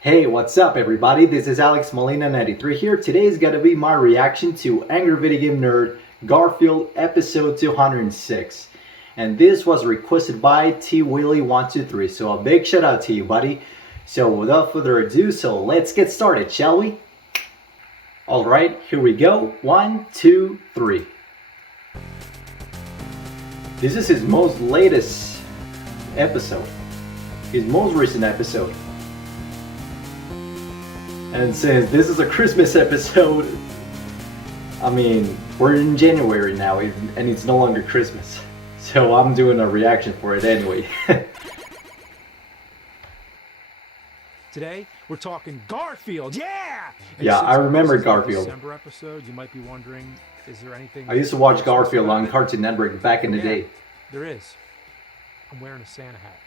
Hey, what's up everybody? This is Alex Molina93 here. Today is gonna be my reaction to Angry Video Game Nerd Garfield episode 206. And this was requested by TWilly123. So a big shout out to you, buddy. So without further ado, let's get started, shall we? Alright, here we go. 1, 2, 3. This is his most latest episode. His most recent episode. And since this is a Christmas episode, I mean, we're in January now and it's no longer Christmas. So I'm doing a reaction for it anyway. Today, we're talking Garfield, yeah! Yeah, I remember Garfield. December episode, you might be wondering, is there anything... I used to watch Garfield on Cartoon Network back in the day. There is. I'm wearing a Santa hat.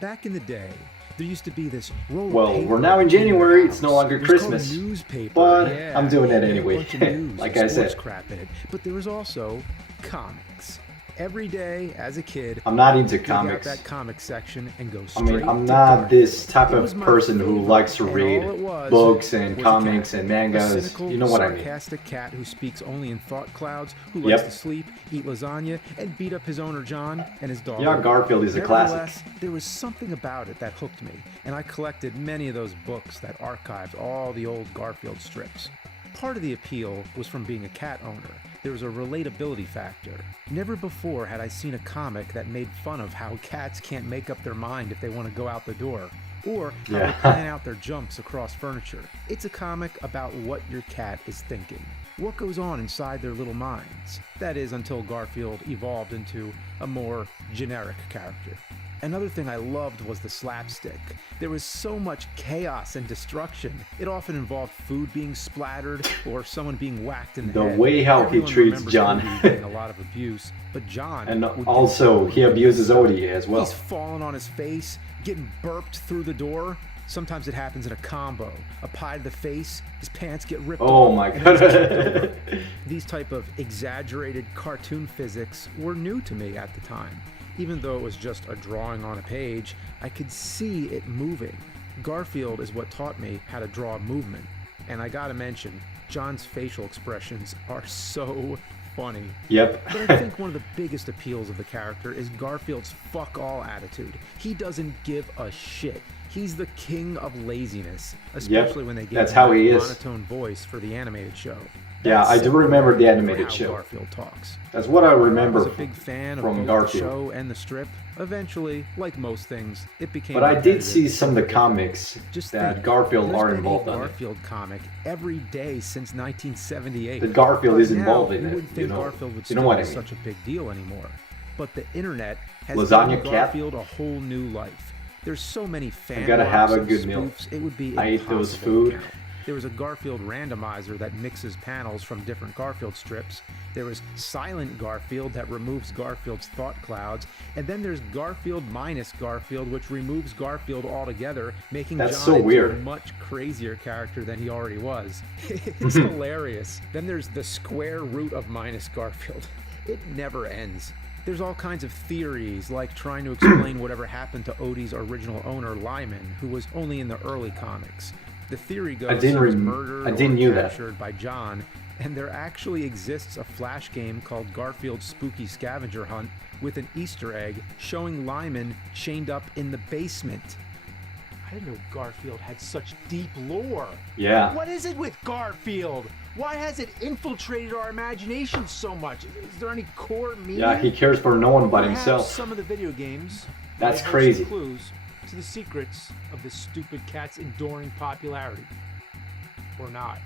Back in the day, there used to be this roll Well, of paper we're now in January, it's no longer Christmas. Newspaper. But yeah, I'm doing it it had a anyway, bunch of news like and I said. sports crap in it. But there was also comics. Every day, as a kid, I'm not into dig out comics. that comic section and go I straight mean, I'm to not Garfield. this type It of was my person who favorite, likes to and read all it was books and was a comics cat. and A mangas. cynical, You know what I mean. sarcastic cat who speaks only in thought clouds, who likes Yep. to sleep, eat lasagna, and beat up his owner John and his dog. Yeah, Garfield is a classic. Nevertheless, there was something about it that hooked me, and I collected many of those books that archived all the old Garfield strips. Part of the appeal was from being a cat owner. There was a relatability factor. Never before had I seen a comic that made fun of how cats can't make up their mind if they want to go out the door, or how Yeah. they plan out their jumps across furniture. It's a comic about what your cat is thinking, what goes on inside their little minds. That is, until Garfield evolved into a more generic character. Another thing I loved was the slapstick. There was so much chaos and destruction. It often involved food being splattered or someone being whacked in the head. The way how he Everyone treats remembers John. Odie getting a lot of abuse, but John And would get also, he abuses Odie as well. He's falling on his face, getting burped through the door. Sometimes it happens in a combo. A pie to the face, his pants get ripped Oh off. my and he's kicked god. over. These type of exaggerated cartoon physics were new to me at the time. Even though it was just a drawing on a page, I could see it moving. Garfield is what taught me how to draw movement. And I gotta mention, John's facial expressions are so funny. Yep. But I think one of the biggest appeals of the character is Garfield's fuck all attitude. He doesn't give a shit. He's the king of laziness, especially when they gave that's him how a he is. monotone voice for the animated show. Yeah, That's I do simply remember the how animated show. Garfield talks. That's what I I remember was a big fan of from both Garfield. the show and the strip. Eventually, like most things, it became. But I did repetitive see some of the and comics Just that think, Garfield there's are been involved a in it. Garfield comic every day since 1978. That Garfield But is involved now, in you it, wouldn't you think know. Garfield would You know still what be I mean. such a big deal anymore. But the internet has Lasagna given cat? Garfield a whole new life. There's so many fan gotta have a works and good meal. spoofs, it would be I ate those impossible to food. count. There was a Garfield randomizer that mixes panels from different Garfield strips. There was Silent Garfield that removes Garfield's thought clouds. And then there's Garfield minus Garfield, which removes Garfield altogether, making That's John so into weird. a much crazier character than he already was. It's hilarious. Then there's the square root of minus Garfield. It never ends. There's all kinds of theories, like trying to explain whatever happened to Odie's original owner, Lyman, who was only in the early comics. The theory goes he was murdered I didn't or knew that. captured by John, and there actually exists a flash game called Garfield's Spooky Scavenger Hunt with an Easter egg showing Lyman chained up in the basement. I didn't know Garfield had such deep lore. Yeah. What is it with Garfield? Why has it infiltrated our imagination so much? Is there any core meaning? Yeah, he cares for no one but Perhaps himself. some of the video games That's might hold crazy. some clues to the secrets of this stupid cat's enduring popularity. Or not.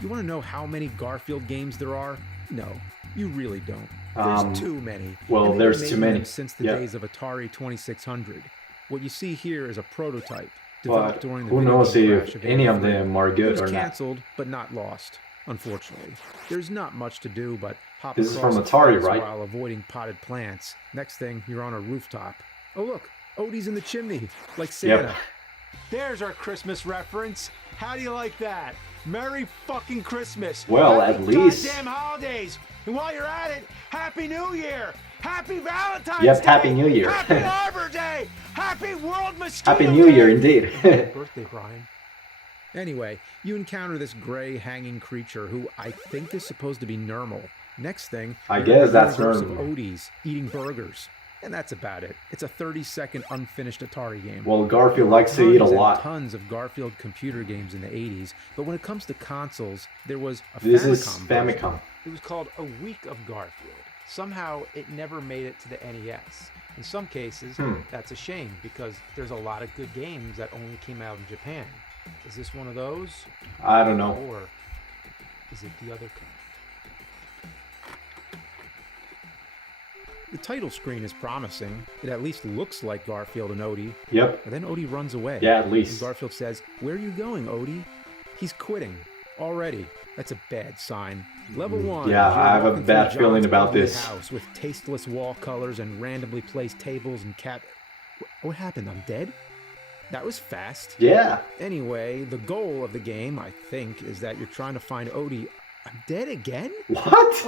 You want to know how many Garfield games there are? No, you really don't. Um, There's too many. well, and they've there's been too making many. them since the Yeah. days of Atari 2600. What you see here is a prototype But developed during the who video knows game if crash of any of 83. them are It good was or not. canceled, but not lost, unfortunately. There's not much to do but hop This is across from the Atari, fence right? while avoiding potted plants. Next thing, you're on a rooftop. Oh look, Odie's in the chimney, like Santa. Yep. There's our Christmas reference. How do you like that? Merry fucking Christmas. Well, Happy at least. goddamn holidays. And while you're at it, Happy New Year. Happy Valentine's Yep, Day. Happy New Year. Happy Arbor Day. Happy World Mosquito Happy New Year, Day. indeed. Birthday, Brian. Anyway, you encounter this gray hanging creature who I think is supposed to be normal. Next thing, I you're guess in that's a universe of normal. Odies eating burgers. And that's about it. It's a 30-second unfinished Atari game. Well, Garfield likes to eat a Tons and lot. Tons of Garfield computer games in the 80s, but when it comes to consoles, there was a This famicom is version. Famicom. It was called A Week of Garfield. Somehow it never made it to the NES. In some cases, that's a shame because there's a lot of good games that only came out in Japan. Is this one of those? I don't know. Or is it the other kind? The title screen is promising. It at least looks like Garfield and Odie. Yep. But then Odie runs away. Yeah, at And least. Garfield says, "Where are you going, Odie?" He's quitting. Already. That's a bad sign. Level 1. Yeah, you're I have a walking bad through feeling John's about ugly this. house with tasteless wall colors and randomly placed tables and What happened? I'm dead? That was fast. Yeah. Anyway, the goal of the game, I think, is that you're trying to find Odie. I'm dead again? What?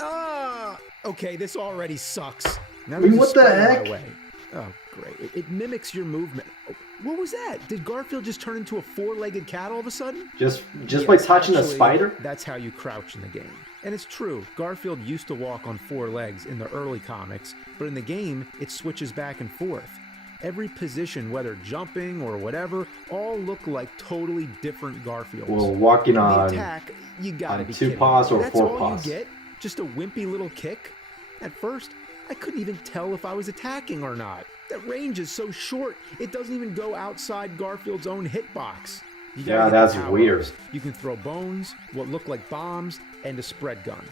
Oh. Okay, this already sucks. Now I mean, there's a what the spider in my heck? way. Oh, great. It mimics your movement. Oh, what was that? Did Garfield just turn into a four-legged cat all of a sudden? Just Yes, by touching a actually, spider? That's how you crouch in the game. And it's true, Garfield used to walk on four legs in the early comics, but in the game, it switches back and forth. Every position, whether jumping or whatever, all look like totally different Garfields. Well, walking the on attack, you gotta on be 2 kidding. paws or That's 4 all paws. you get? Just a wimpy little kick? At first, I couldn't even tell if I was attacking or not. That range is so short, it doesn't even go outside Garfield's own hitbox. You gotta Yeah, get the that's power-ups. weird. You can throw bones, what look like bombs, and a spread gun.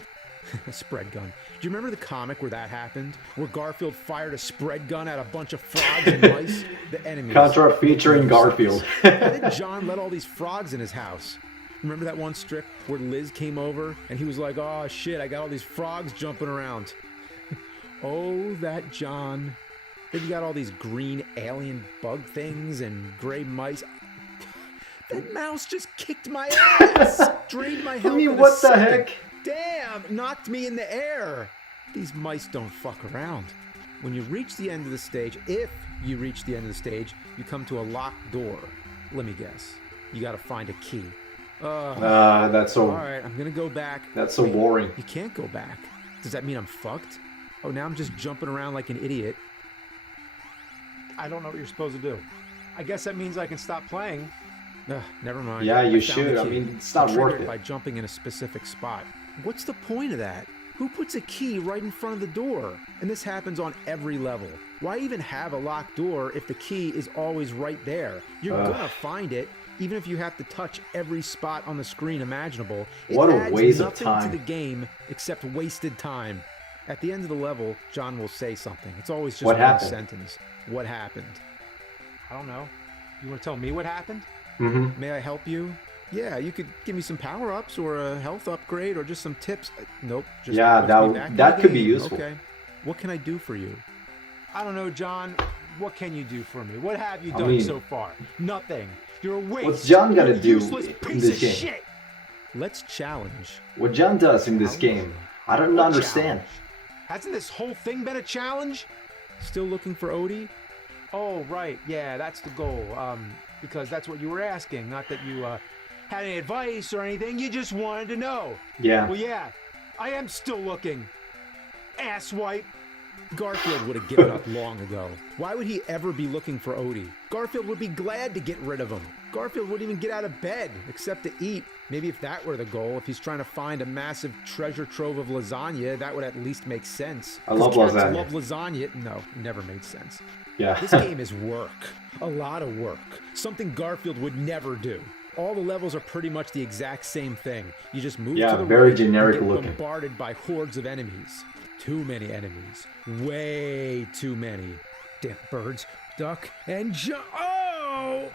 A spread gun. Do you remember the comic where that happened? Where Garfield fired a spread gun at a bunch of frogs and mice? The enemies. Contra featuring Garfield. How did John let all these frogs in his house? Remember that one strip where Liz came over and he was like, "Oh shit, I got all these frogs jumping around." Oh, that John. Then you got all these green alien bug things and gray mice. That mouse just kicked my ass. Drained my health. I mean, in a what the second. heck? Damn, knocked me in the air. These mice don't fuck around. When you reach the end of the stage, if you reach the end of the stage, you come to a locked door. Let me guess. You gotta find a key. That's so Alright, I'm gonna go back. that's so Wait, boring. You can't go back. Does that mean I'm fucked? Oh, now I'm just jumping around like an idiot. I don't know what you're supposed to do. I guess that means I can stop playing. Never mind. Yeah, you I found should. the I key. mean, it's not You trigger worth it. by jumping in a specific spot. What's the point of that? Who puts a key right in front of the door? And this happens on every level. Why even have a locked door if the key is always right there? You're gonna find it, even if you have to touch every spot on the screen imaginable. It What a adds waste of nothing time. to the game except wasted time. At the end of the level, John will say something. It's always just What one happened? sentence. What happened? I don't know. You want to tell me what happened? Mm-hmm. May I help you? Yeah, you could give me some power-ups or a health upgrade or just some tips. Nope. Just Yeah, push that- me back in that the could be game. useful. Okay. What can I do for you? I don't know, John. What can you do for me? What have you I done mean- so far? Nothing. You're a waste. What's John You're gotta a do useless in piece this of game? shit. Let's challenge. What John does in this game, I don't What understand. challenge? Hasn't this whole thing been a challenge? Still looking for Odie? Oh, right. Yeah, that's the goal. Because that's what you were asking. Not that you had any advice or anything. You just wanted to know. Yeah. Well, yeah, I am still looking. Asswipe. Garfield would have given up long ago. Why would he ever be looking for Odie? Garfield would be glad to get rid of him. Garfield wouldn't even get out of bed except to eat. Maybe if that were the goal, if he's trying to find a massive treasure trove of lasagna, that would at least make sense. I love 'Cause cats lasagna. love lasagna. No, it never made sense. Yeah. This game is work. A lot of work. Something Garfield would never do. All the levels are pretty much the exact same thing. You just move Yeah, to the very right generic and get looking. bombarded by hordes of enemies. Too many enemies. Way too many. Damn birds. Duck and jump. Oh!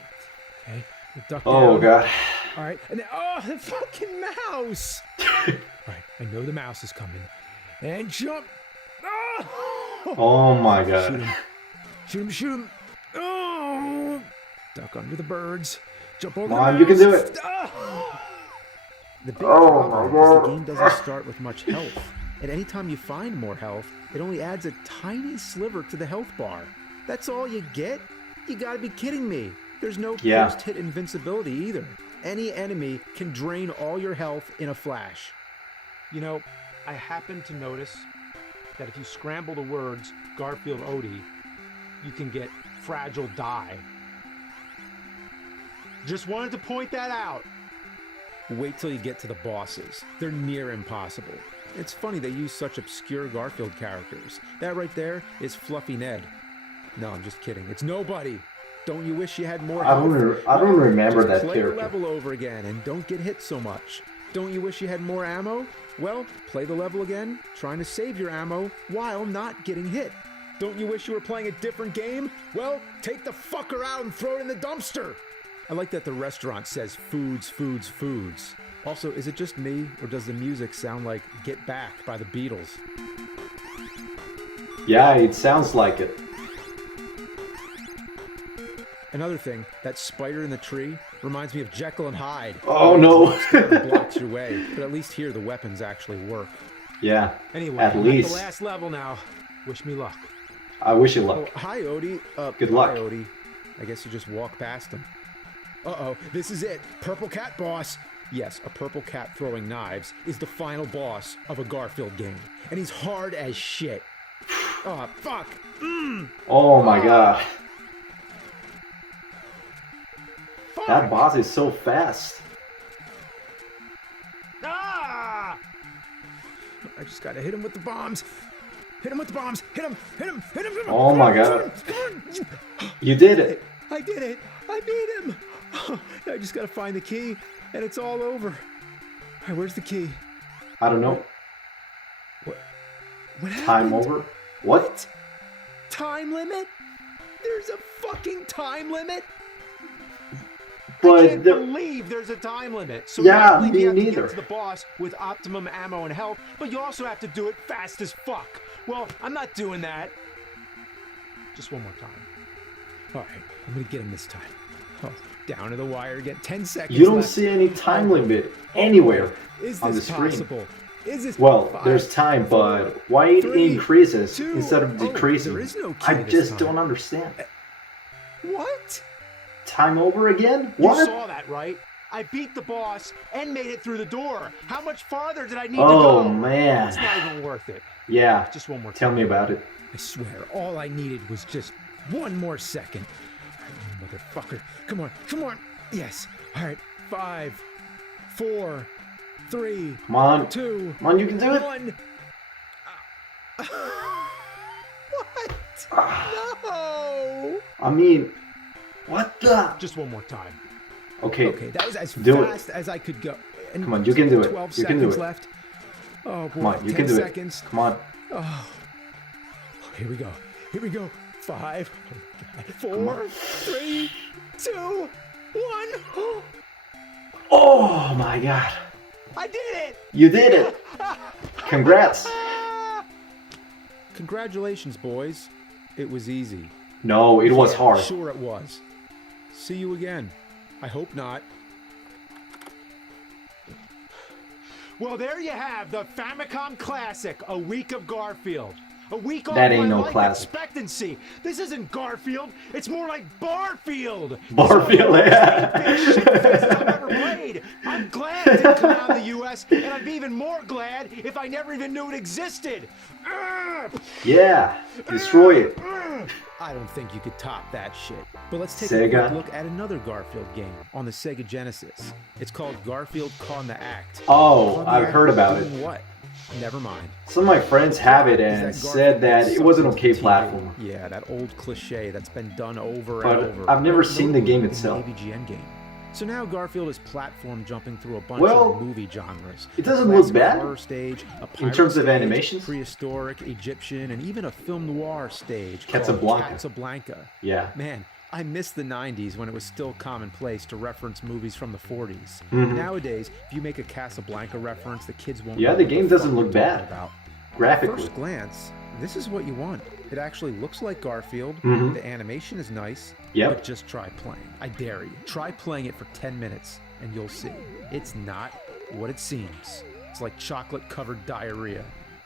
Okay, the duck Oh down. god. All right, and then, oh, the fucking mouse! All right, I know the mouse is coming. And jump! Oh! Oh my Shoot god. him. Shoot him, shoot him. Oh! Duck under the birds. Jump over Come the on, you can do it. The big Oh my problem is the God. game doesn't start with much health. And anytime you find more health, it only adds a tiny sliver to the health bar. That's all you get? You gotta be kidding me. There's no Yeah. post-hit invincibility either. Any enemy can drain all your health in a flash. You know, I happened to notice that if you scramble the words Garfield Odie, you can get Fragile Die. Just wanted to point that out. Wait till you get to the bosses. They're near impossible. It's funny they use such obscure Garfield characters. That right there is Fluffy Ned. No, I'm just kidding. It's nobody. Don't you wish you had more I health? don't remember Just that play character. the level over again and don't get hit so much. Don't you wish you had more ammo? Well, play the level again, trying to save your ammo while not getting hit. Don't you wish you were playing a different game? Well, take the fucker out and throw it in the dumpster. I like that the restaurant says foods, foods, foods. Also, is it just me, or does the music sound like Get Back by the Beatles? Yeah, it sounds like it. Another thing, that spider in the tree reminds me of Jekyll and Hyde. Oh no. It blocks your way, but at least here the weapons actually work. Yeah, Anyway, at I'm least. at the last level now. Wish me luck. I wish you Oh, luck. hi, Odie. Good luck. Hi, Odie. I guess you just walk past him. Uh-oh, this is it. Purple Cat boss. Yes, a purple cat throwing knives is the final boss of a Garfield game. And he's hard as shit. Oh, fuck. Oh my god. Fuck! That boss is so fast. Ah! I just gotta hit him with the bombs. Hit him with the bombs. Hit him. Hit him. Hit him. Come Oh on, my come god. on, come on. You did it. I did it. I beat him. I just gotta find the key, and it's all over. All right, where's the key? I don't know. What Time happened? over? What? Time limit? There's a fucking time limit? I But can't there, believe there's a time limit. So Yeah, not only do me you have to neither. get to the boss with optimum ammo and health, but you also have to do it fast as fuck. Well, I'm not doing that. Just one more time. All right, I'm gonna get him this time. Oh, down to the wire. Get 10 seconds. you don't left. see any time limit anywhere Is on the this screen. possible? Is this Well, five, there's time, but four, why it three, increases two- instead of oh, decreasing? there is no key I this just time. don't understand. What? Time over again? You What? saw that, right? I beat the boss and made it through the door. How much farther did I need to Oh go? man. It's not even worth it. Yeah. Just one more time. Tell me about it. I swear, all I needed was just one more second. All right, motherfucker. Come on, come on. Yes. All right. 5, 4, 3, Come on. 2, Come on, you can do it. 1. What? No. I mean, what the? Just one more time. Okay. Okay, that was as Do it. fast as I could go. And Come on, you can do it. 12 You can do seconds it. left. Oh boy, Come on, you 10 can do seconds. it. Come on. Oh, here we go. Here we go. 5, 4, 3, 2, 1. Oh my god. I did it! You did it. Congrats. Congratulations, boys. It was easy. No, it was Yeah, hard. Sure it was. See you again. I hope not. Well, there you have the Famicom Classic, A Week of Garfield. A week off That ain't my no life classic. expectancy. This isn't Garfield. It's more like Barfield. Barfield, yeah. Biggest shitfest I've ever played. I'm glad it didn't come out in the U.S., and I'd be even more glad if I never even knew it existed. Yeah. Destroy it. I don't think you could top that shit. But let's take a Sega. quick look at another Garfield game on the Sega Genesis. It's called Garfield Conda Act. Oh, Conda I've Act heard is about it. doing what? Never mind. Some of my friends have it Is and that said that Garfield it was an sucks okay into TV? platform. Yeah, that old cliche that's been done over But and over. I've never Most seen the game notably in itself. The AVGN game. So now Garfield is platform jumping through a bunch Well, of movie genres. it doesn't A look classic bad. horror stage, a In pirate terms of stage, animations? prehistoric, Egyptian, and even a film noir stage Casablanca. called Casablanca. Yeah. Man, I miss the 90s when it was still commonplace to reference movies from the 40s. Mhm. Nowadays, if you make a Casablanca reference, the kids won't Yeah, know the what game fuck doesn't you're look talking bad. about. At Graphically. first glance, this is what you want. It actually looks like Garfield. Mhm. The animation is nice. Yep. But just try playing. I dare you. Try playing it for 10 minutes and you'll see. It's not what it seems. It's like chocolate-covered diarrhea.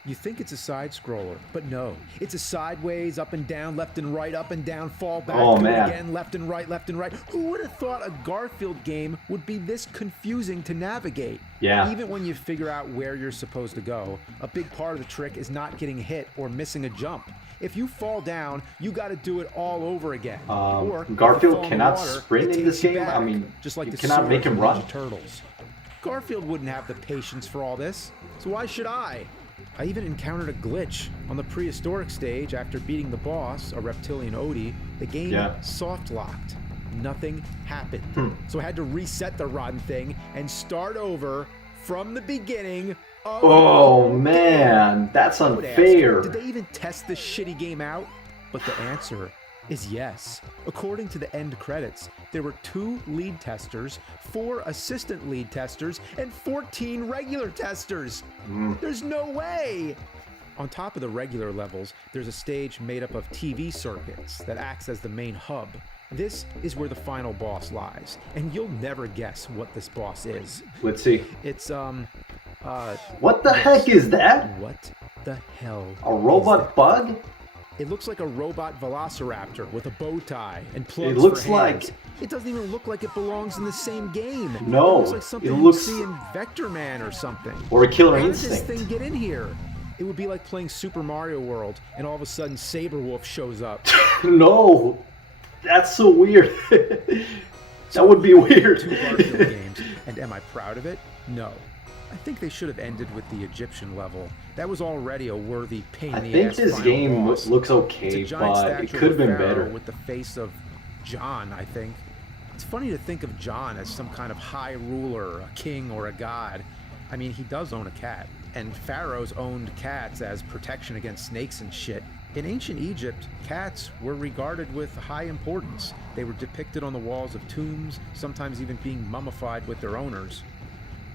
You think it's a side-scroller, but no. It's a sideways, up and down, left and right, up and down, fall back, Oh, do man. it again, left and right, left and right. Who would have thought a Garfield game would be this confusing to navigate? Yeah. Even when you figure out where you're supposed to go, a big part of the trick is not getting hit or missing a jump. If you fall down, you got to do it all over again. Or if you Garfield fall in cannot water, sprint it in this takes you game. back, I mean, just like you the cannot make swords him in run. Ninja Turtles. Garfield wouldn't have the patience for all this, so why should I? I even encountered a glitch on the prehistoric stage after beating the boss, a reptilian Odie. The game soft locked. Nothing happened. So I had to reset the rotten thing and start over from the beginning of Oh man, that's I would ask, unfair. did they even test this shitty game out? But the answer is yes. According to the end credits, there were 2 lead testers, 4 assistant lead testers, and 14 regular testers. There's no way! On top of the regular levels, there's a stage made up of TV circuits that acts as the main hub. This is where the final boss lies, and you'll never guess what this boss is. Let's see. It's, What the heck is that? what the hell? A robot bug? It looks like a robot velociraptor with a bow tie and plugs It looks for hands. like- It doesn't even look like it belongs in the same game. No, It looks like something it you'd looks- see in Vector Man or something. Or a Killer How did this Instinct? thing get in here? It would be like playing Super Mario World and all of a sudden Saberwolf shows up. No, that's so weird. That would be weird. 2 Garfield games, and am I proud of it? No. I think they should have ended with the Egyptian level. That was already a worthy pain I in the think ass this final game boss. looks It's a okay, giant but statue it could have of a been pharaoh better. with the face of John, I think. It's funny to think of John as some kind of high ruler, a king or a god. I mean, he does own a cat, and pharaohs owned cats as protection against snakes and shit. In ancient Egypt, cats were regarded with high importance. They were depicted on the walls of tombs, sometimes even being mummified with their owners.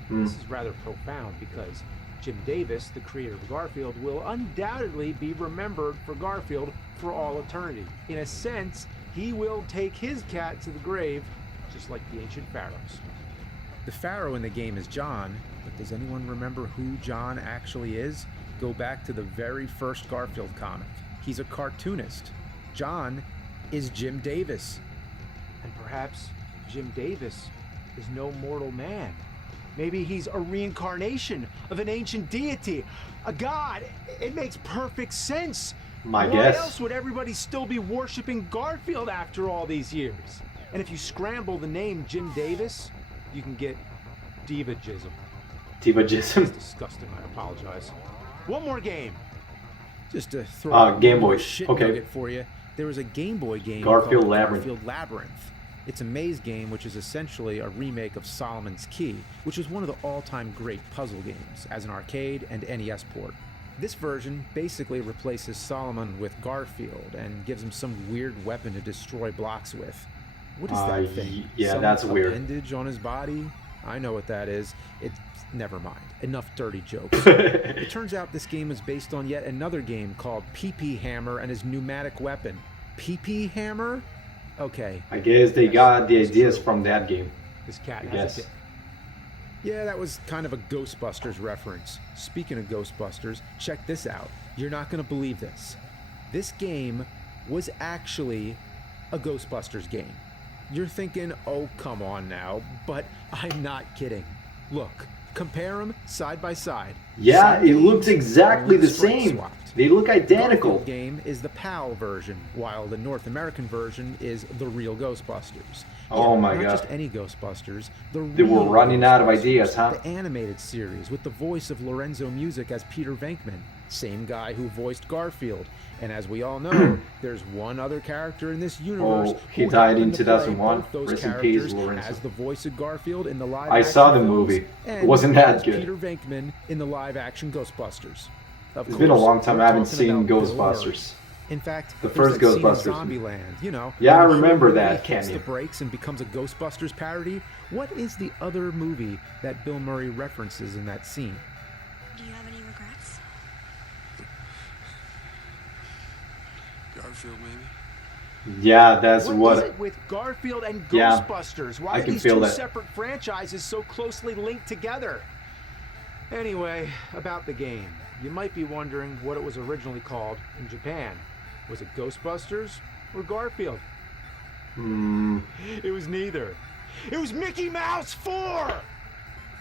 This is rather profound because Jim Davis, the creator of Garfield, will undoubtedly be remembered for Garfield for all eternity. In a sense, he will take his cat to the grave, just like the ancient pharaohs. The pharaoh in the game is John, but does anyone remember who John actually is? Go back to the very first Garfield comic. He's a cartoonist. John is Jim Davis. And perhaps Jim Davis is no mortal man. Maybe he's a reincarnation of an ancient deity, a god. It makes perfect sense. My Why guess. else would everybody still be worshiping Garfield after all these years? And if you scramble the name Jim Davis, you can get Diva-jism. Tivajism. Disgusting, I apologize. One more game. Just to throw a Game Boy. shit Okay. nugget for you, there was a Game Boy game Garfield called Labyrinth. Garfield Labyrinth. It's a maze game, which is essentially a remake of Solomon's Key, which is one of the all-time great puzzle games as an arcade and NES port. This version basically replaces Solomon with Garfield and gives him some weird weapon to destroy blocks with. What is that thing? yeah, Some that's weird. appendage on his body? I know what that is. It's never mind. Enough dirty jokes. It It turns out this game is based on yet another game called PP Hammer and his pneumatic weapon. PP Hammer? Okay. I guess they got the ideas from that game. This cat I has guess. a kid. Yeah, that was kind of a Ghostbusters reference. Speaking of Ghostbusters, check this out. You're not going to believe this. This game was actually a Ghostbusters game. You're thinking, oh, come on now, but I'm not kidding. Look, compare them side by side. Yeah, Same it game, looks exactly only the sprites same. swapped. They look identical. Garfield game is the PAL version, while the North American version is the real Ghostbusters. Oh my not God. just any Ghostbusters, the They were real running out of Ghostbusters, ideas, huh? The animated series with the voice of Lorenzo Music as Peter Venkman, same guy who voiced Garfield. And as we all know, there's one other character in this universe Oh, he who died in happened to play 2001. both those Rest in peace, characters Lorenzo. as the voice of Garfield in the live I saw action the films movie. It and wasn't that as good. Peter Venkman in the live action Ghostbusters. Of It's been a course, long time we're I haven't talking seen about Bill Ghostbusters. Murray. In fact, The there's first that scene in Ghostbusters. Zombieland, you know. Yeah, I where the remember whole that movie hits cameo. the brakes and becomes a Ghostbusters parody. What is the other movie that Bill Murray references in that scene? Do you have any regrets? Garfield, maybe. Yeah, that's What what. is it with Garfield and Yeah, Ghostbusters? I Why are can these feel two that. separate franchises so closely linked together? Anyway, about the game. You might be wondering what it was originally called in Japan. Was it Ghostbusters or Garfield? It was neither. It was Mickey Mouse 4!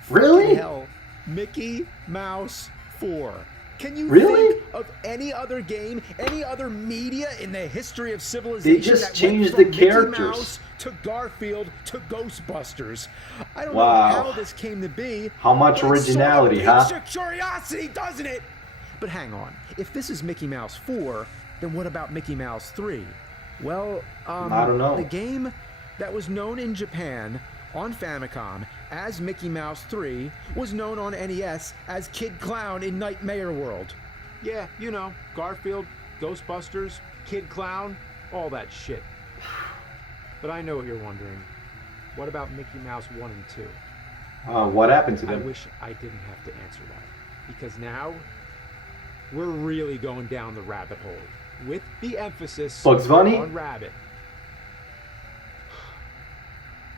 Really? Hell, Mickey Mouse 4. Can you Really? think of any other game, any other media in the history of civilization They just that changed went the from Mickey characters. Mouse to Garfield to Ghostbusters? I don't Wow. know how this came to be. How much but it originality, sort of huh? piques your curiosity, doesn't it? But hang on. If this is Mickey Mouse 4, then what about Mickey Mouse 3? Well, I don't know. the game that was known in Japan on Famicom as Mickey Mouse 3 was known on NES as Kid Clown in Nightmare World. Yeah, you know, Garfield, Ghostbusters, Kid Clown, all that shit. But I know what you're wondering. What about Mickey Mouse 1 and 2? What happened to I them? wish I didn't have to answer that. Because now, we're really going down the rabbit hole. With the emphasis Bugs Bunny? on rabbit.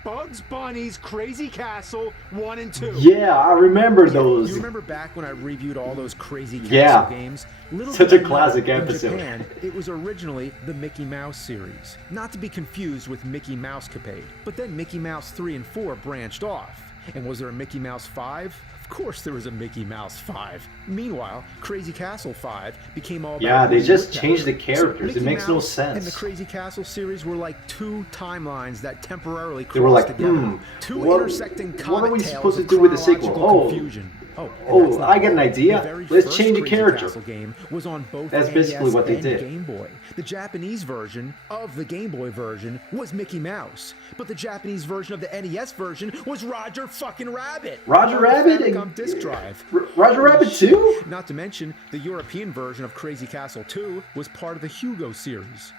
Bugs Bunny's Crazy Castle 1 and 2. Yeah, I remember those. You remember back when I reviewed all those Crazy Castle Yeah. games? Little Such did a I know, classic in episode. Japan, it was originally the Mickey Mouse series, not to be confused with Mickey Mousecapade. But then Mickey Mouse 3 and 4 branched off. And was there a Mickey Mouse 5? Of course there was a Mickey Mouse 5. Meanwhile, Crazy Castle 5 became all about Yeah, they Woody just Woodpecker. changed the So characters. It Mickey makes no Mouse and the sense. Crazy Castle series were like two timelines that temporarily They were crossed like, together. Two what intersecting are comic we tales supposed to of do with the sequel? chronological Oh. confusion. And Oh, that's not I get an all. idea. The very Let's first change the Crazy character. Castle game was on both That's basically NES what they and did. Game Boy. The Japanese version of the Game Boy version was Mickey Mouse, but the Japanese version of the NES version was Roger fucking Rabbit. Roger on the Rabbit? Famicom disc drive. Roger Rabbit too? Not to mention, the European version of Crazy Castle 2 was part of the Hugo series.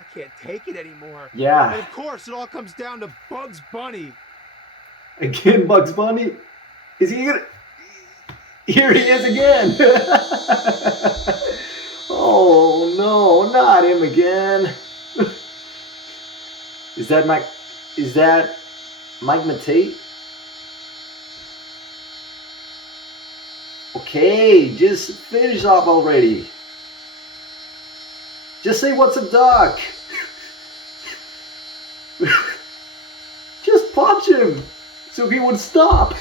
I can't take it anymore. Yeah. And of course, it all comes down to Bugs Bunny. Again, Bugs Bunny? Is he gonna... Here he is again! Oh no, not him again! Is that Mike Matei? Okay, just finish off already. Just say what's up, Doc. Just punch him so he would stop.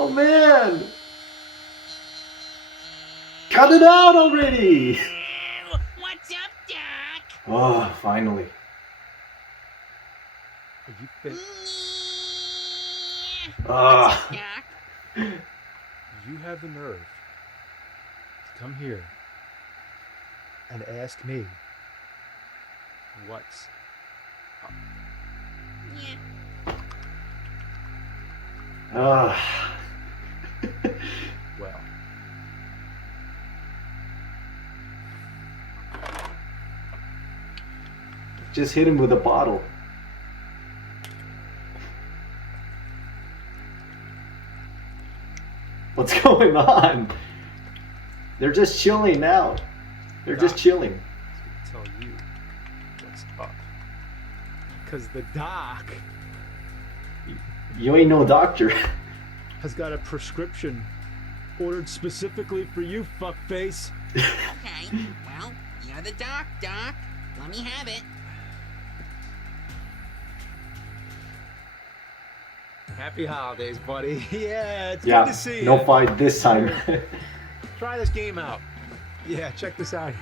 Oh man! Cut it out already! What's up, Doc? Oh, finally. Are you fin- Ah. Doc? You have the nerve to come here and ask me what's up. Yeah. Ah. Well, Just hit him with a bottle. What's going on? They're just chilling now. They're just Doc. chilling. I was gonna tell you what's up. Because the doc You ain't no doctor. has got a prescription ordered specifically for you, fuckface. Okay. Well, you're the doc, Doc. Let me have it. Happy holidays, buddy. Yeah, it's Yeah, good to see you. no fight this time. Try this game out. Yeah, check this out.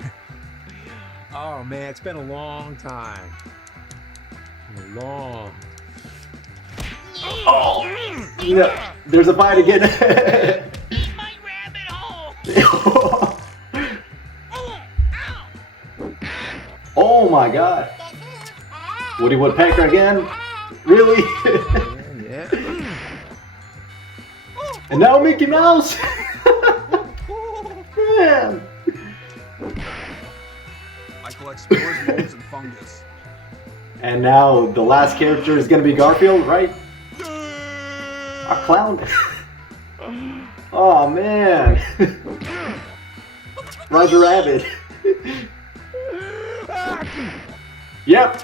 Oh man, it's been a long time. A long. Oh! No, there's a fight again. Eat my rabbit hole! Oh my god. Woody Woodpecker again? Really? Yeah. And now Mickey Mouse! Man! I collect spores, molds, and fungus. And now the last character is gonna be Garfield, right? A clown? Oh man! Roger Rabbit. Yep,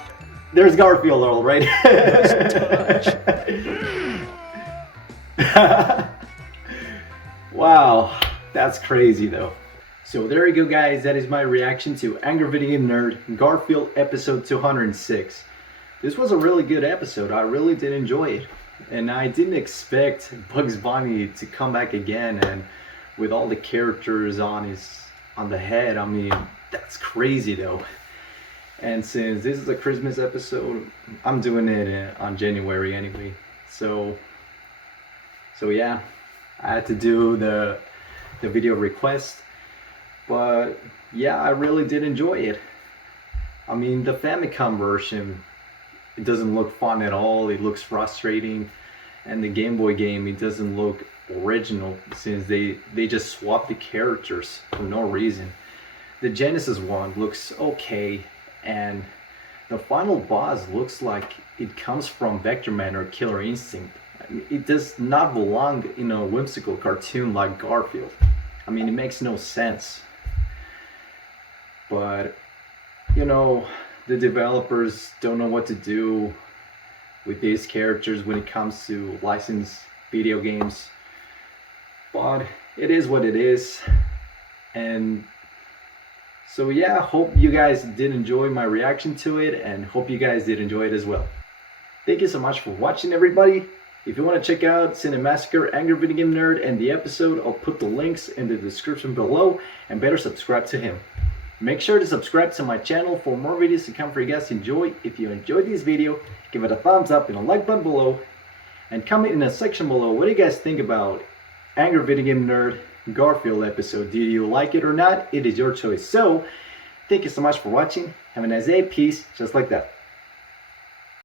there's Garfield, all right. Wow, that's crazy though. So there you go, guys. That is my reaction to Angry Video Game Nerd Garfield episode 206. This was a really good episode. I really did enjoy it. And I didn't expect Bugs Bunny to come back again, and with all the characters on the head. I mean, that's crazy though. And since this is a Christmas episode, I'm doing it on January anyway. So yeah, I had to do the video request. But yeah, I really did enjoy it. I mean, the Famicom version, it doesn't look fun at all. It looks frustrating. And the Game Boy game, it doesn't look original since they just swapped the characters for no reason. The Genesis one looks okay, and the final boss looks like it comes from Vector Man or Killer Instinct. I mean, it does not belong in a whimsical cartoon like Garfield. I mean, it makes no sense. But, you know, the developers don't know what to do with these characters when it comes to licensed video games. But it is what it is. And so yeah, hope you guys did enjoy my reaction to it, and hope you guys did enjoy it as well. Thank you so much for watching, everybody. If you want to check out Cinemassacre, Angry Video Game Nerd, and the episode, I'll put the links in the description below, and better subscribe to him. Make sure to subscribe to my channel for more videos to come for you guys to enjoy. If you enjoyed this video, give it a thumbs up and a like button below, and comment in the section below what do you guys think about Angry Video Game Nerd Garfield episode. Do you like it or not? It is your choice. So, thank you so much for watching. Have a nice day. Peace. Just like that.